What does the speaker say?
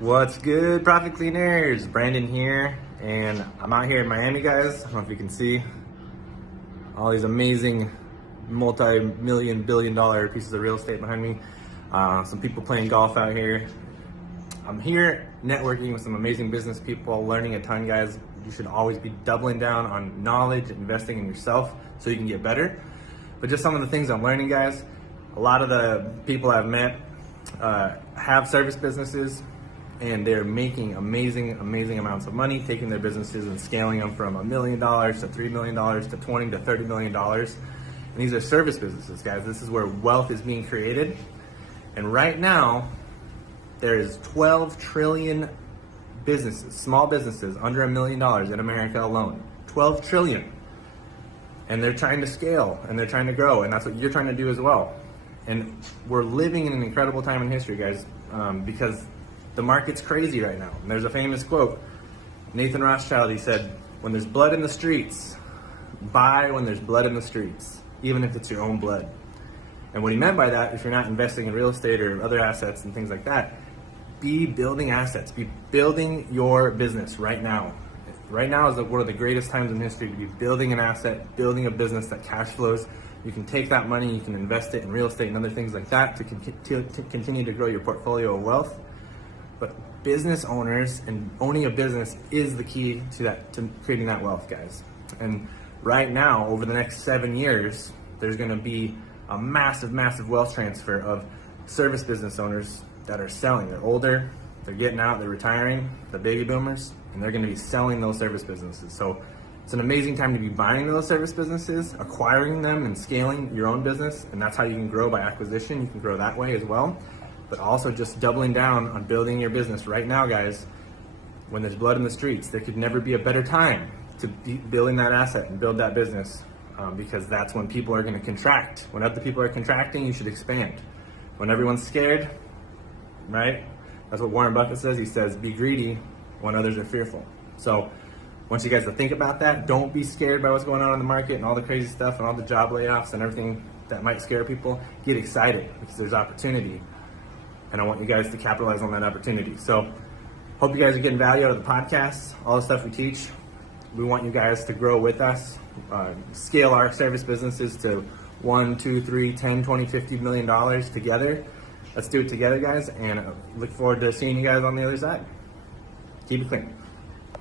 What's good, Profit Cleaners? Brandon here, and I'm out here in Miami, guys. I don't know if you can see all these amazing multi-million, billion-dollar pieces of real estate behind me. Some people playing golf out here. I'm here networking with some amazing business people, learning a ton, guys. You should always be doubling down on knowledge, investing in yourself so you can get better. But just some of the things I'm learning, guys. A lot of the people I've met have service businesses, and they're making amazing amounts of money, taking their businesses and scaling them from $1 million to $3 million to $20 to $30 million. And these are service businesses, guys. This is where wealth is being created. And right now, there is 12 trillion businesses, small businesses, under $1 million in America alone. 12 trillion. And they're trying to scale, and they're trying to grow, and that's what you're trying to do as well. And we're living in an incredible time in history, guys, because the market's crazy right now. And there's a famous quote, Nathan Rothschild, he said, when there's blood in the streets, buy when there's blood in the streets, even if it's your own blood. And what he meant by that, if you're not investing in real estate or other assets and things like that, be building assets, be building your business right now. Right now is one of the greatest times in history to be building an asset, building a business that cash flows. You can take that money, you can invest it in real estate and other things like that to continue to grow your portfolio of wealth. But business owners and owning a business is the key to that, to creating that wealth, guys. And right now, over the next 7 years, there's going to be a massive wealth transfer of service business owners that are selling. They're older, they're getting out, they're retiring, the baby boomers, and they're going to be selling those service businesses. So it's an amazing time to be buying those service businesses, acquiring them, and scaling your own business. And that's how you can grow, by acquisition. You can grow that way as well. But also just doubling down on building your business right now, guys. When there's blood in the streets, there could never be a better time to be building that asset and build that business, because that's when people are going to contract. When other people are contracting, you should expand. When everyone's scared, right? That's what Warren Buffett says. He says, be greedy when others are fearful. So I want you guys to think about that. Don't be scared by what's going on in the market and all the crazy stuff and all the job layoffs and everything that might scare people. Get excited because there's opportunity. And I want you guys to capitalize on that opportunity. So hope you guys are getting value out of the podcast, all the stuff we teach. We want you guys to grow with us, scale our service businesses to $1, $2, $3, $10, $20, $50 million together. Let's do it together, guys, and look forward to seeing you guys on the other side. Keep it clean.